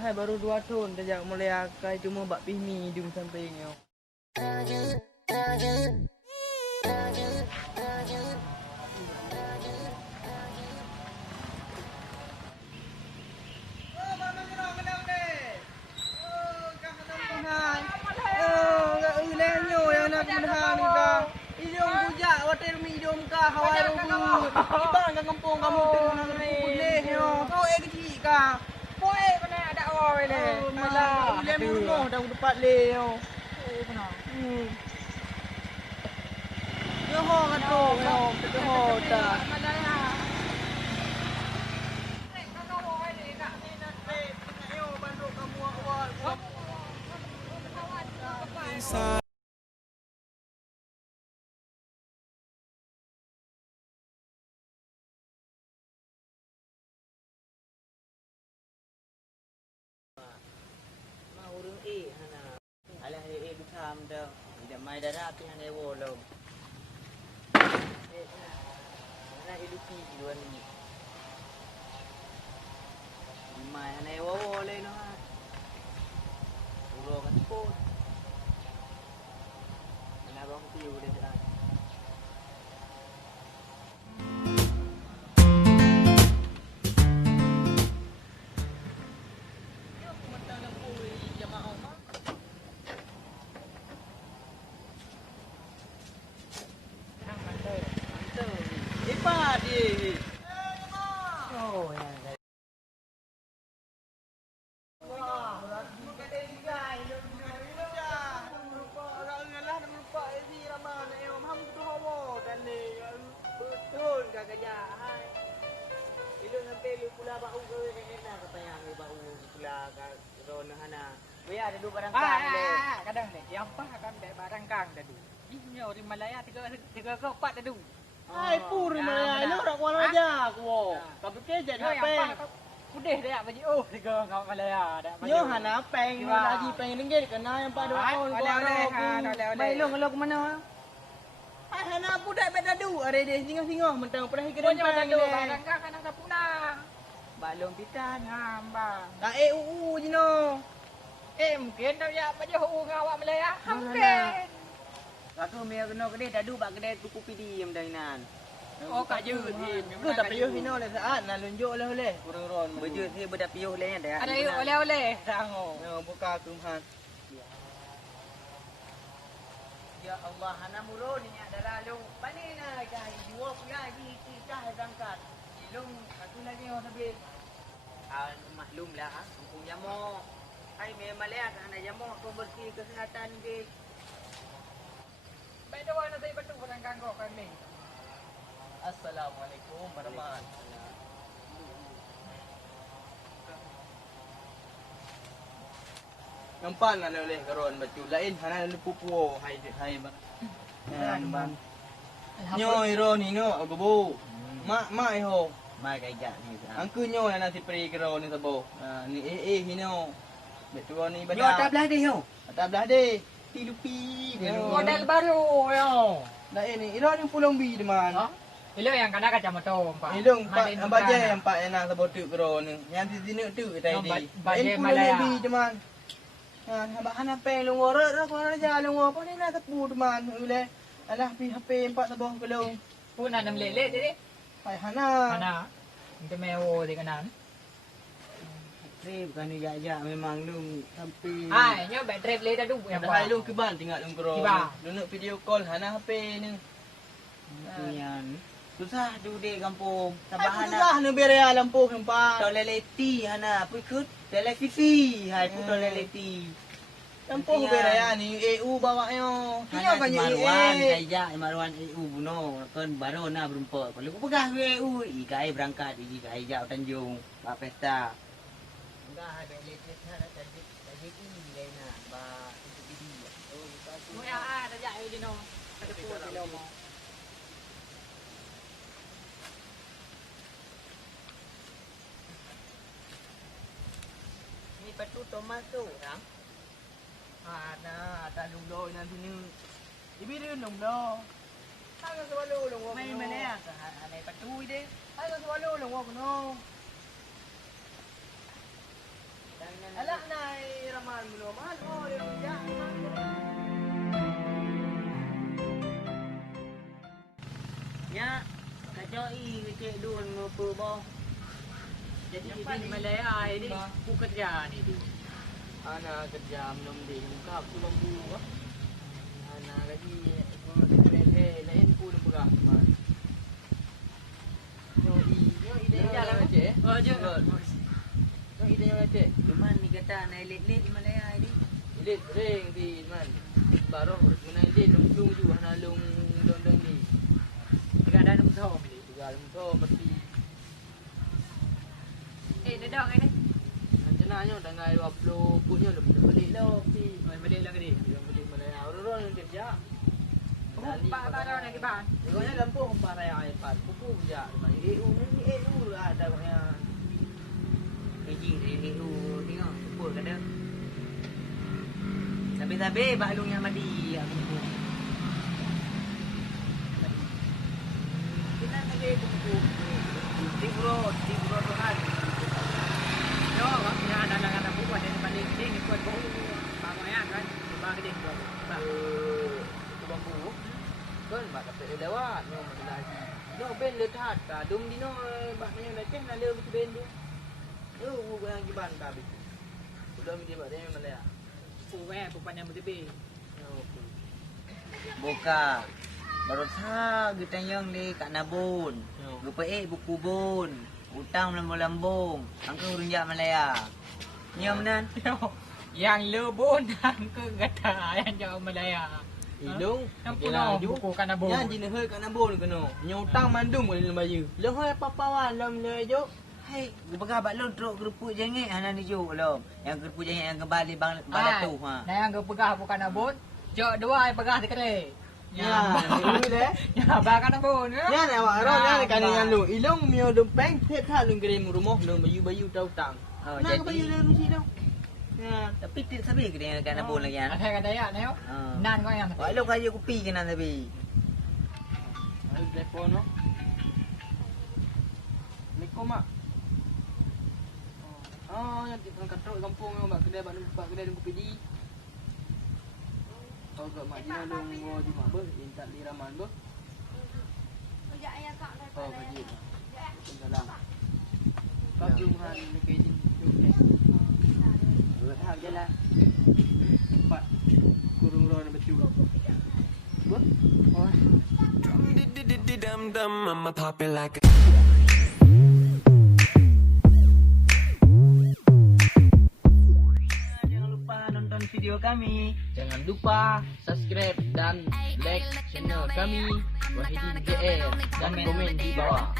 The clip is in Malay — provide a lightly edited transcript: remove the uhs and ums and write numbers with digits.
Hai baru 2 tahun sejak mulai akai cuma bak pihmi hidung sampai ngau. Hawai rubu, ibang ka kampung kamu tengah nak boleh yo. Kau kecil ka. Poe mana ada awal le. Malah, ile rumah dah depan le yo. Oh kena. Yo ho kan tu yo, betul ho ta. Mana ya. Urung hana. Alah butam dah. Tidak mai darah api hana wolom. Hana hidupi dua ni. Mai hana woleh no ha. Urung kan pun. Hana bang tiu deh dah. Kadang deh, yang apa kan deh barang kang dadu. Ini orang Malaya tiga ke empat dadu. Hai pur Malaya, lu rak kuala aja ku. Kau fikir jadi apa? Pudih dia bagi oh tiga ngau Malaya dah. Yo hana peng, lagi peng ringgit kena yang pada tahun ku. Baik lu kalau ke mana? Hai hana budak bet dadu, ada dia singoh-singoh mentang pernah ke depan dadu. Barang kang kan ada punang. Balong pitan hamba. Tak uu jino. Mungkin dah ya baju ngawak Malaya. Hampir. Aku mea kena kedai dadu bak kedai tuku pidi yang dainan. Oh kak je ni. Ku tak payuh hino le saat nak lunjuk oleh kurang-kurang. Baju saya bedak payuh le dah. Ada oleh-oleh sango. Yo buka kumhan. Ya Allah hana murun ni ada lalu. Panina gai dua pula lagi kita berangkat. Ilung satu lagi orang habis. Maklum lah kampung Jamo. Hai memang Malaya kan ada Jamo tu bersih kesihatan dia. Baik dah nak saya betul orang kangkok kan ni. Assalamualaikum warahmatullahi. Nampak nak oleh karon baju lain hana lupu hai bang. Bang. Nyo iro ni no agobo. Mak ho. Mai kai jak ni. Angku nyo nak si pri karo ni sabo. Ni hino. Betul ni badak. Nyo atas belah dia ho. Atas belah dia. Tilupi. Model baru yo. Dah ini iro ni pulang bi teman. Ha? Ilo yang kena kacam motor empat. Ilung empat je empat enak sabo tu karo ni. Yang di sini tu tadi. Baje Malaya. Bi teman. Hamba hana peng lu ngorot lah kau aja lu ngorot pun ni nak tepu teman. Ule alah pi HP empat sabo kalau. Pun ada meleleh jadi. Hai hana. Hana. Kita mewo di kanan. Trip kan ni gaya memang lu sampai. Hai, nyo bad drive le dah du yang hai lu ke ban tinggal lu kro. Lu nak video call hana HP ni. Kian. Susah du de kampung. Sabahan susah ni berea lampu hempa. Toilet hana pukut televisi. Hai put toilet. Lampu berea ni EU bawa yo. Hanya Marwan kaya Marwan EU buno kan baru na berumpa. Kalau ku pegah EU ikai berangkat di kaya Tanjung ba pesta. Enggak ada lecet ada tadi ini laina ba itu video. Oh, mu ya ada ja di no. Ada pun di lo mo. Ni patu tomato orang. Ada lung lo nanti ni. Ibi dia lung lo. Ada swalo lung wo. Mai mana ya? Ada patu ide. Ada swalo lung wo kuno. Alam na iraman mo naman. Oh, yung diyan. Nya, kajoi cek dun ngopo bo. Jadi Yang di paling Malaya ini ku kerja ni di. Ana kerja belum di lengkap tu lembu ah. Ana lagi lain pun berah man. Yo ide jalan aja. Oh je. Yo ide aja. Cuman ni kata naik lit-lit di Malaya ni. Lit ring di man. Baru guna lit lung ju hana lung dong ni. Tiga ada nung thom ni. Juga lung tu mesti Dah dah ni. rencananya dah ngai 20 punya lebih balik lo si. Oh, balik lah ni. Yang beli Malaya orang yang kerja. Pak tak ada nak kiban. Tengoknya lampu hempar raya iPad. Pupu je. EU ni EU ada yang Keji dari EU tengok sepul kata. Sampai-sampai baklung yang mati aku pun. kita lagi pupu. Tigro Tuhan. Yo, ya ada anak buat dari balik sini buat bau. Pamoyan kan. Bagi dia buat. Itu bambu. Kan mak kata dia lewat. Nyo mana lagi. No ben letat ka. Dum di no bak nyo dah ken ada betul ben dia. Yo bukan giban ka bi. Sudah mi dia bak dia Malaya. Puwe pupannya mesti. Buka. Baru tak kita yang ni kat Nabun. Lupa buku bun. Utang lambung-lambung. Angka runjak Malaya. Nyam nan. Yang lebon dan ke gata yang jauh Malaya. Ilung. Yang pulau buku kan abo. Yang jina hơi kat Nabun kena. Nyutang mandum boleh lembayu. Leh hơi papawan lam le jo. Hai, gua bak lon truk kerupuk jengit hana ni jo lo. Yang kerupuk jengit yang kembali balik tu ha. Nah yang pegah bukan abon. Jok dua yang pegah dekere. Ya, itu deh. Ya, bahkan abon. Ya, nak awak ron ya kan dengan lu. Ilung mio dompeng tep tha lung kirim rumah lu bayu tau tang. Nak bayu lu si tau. Ya, Tapi tak sabi ke dia kat Nabun lagi kan. Ada kata ya, neo. Ha. Nan kau yang. Wak lu kayu kopi ke nan tapi. ada telefon no. Assalamualaikum mak. Oh, yang di kantor kampung mak kedai kedai kopi di. Kau kat mak Jina lu ngo di mak ber, intat di raman ber. Oh, bagi. Dalam. Kau jumhan ke di. Hak jalan. Empat kurung ron betul. Ber. Oh. Dum dum, I'ma pop it like a Jangan lupa nonton video kami. Jangan lupa subscribe dan like channel kami Wahidin JR dan komen di bawah.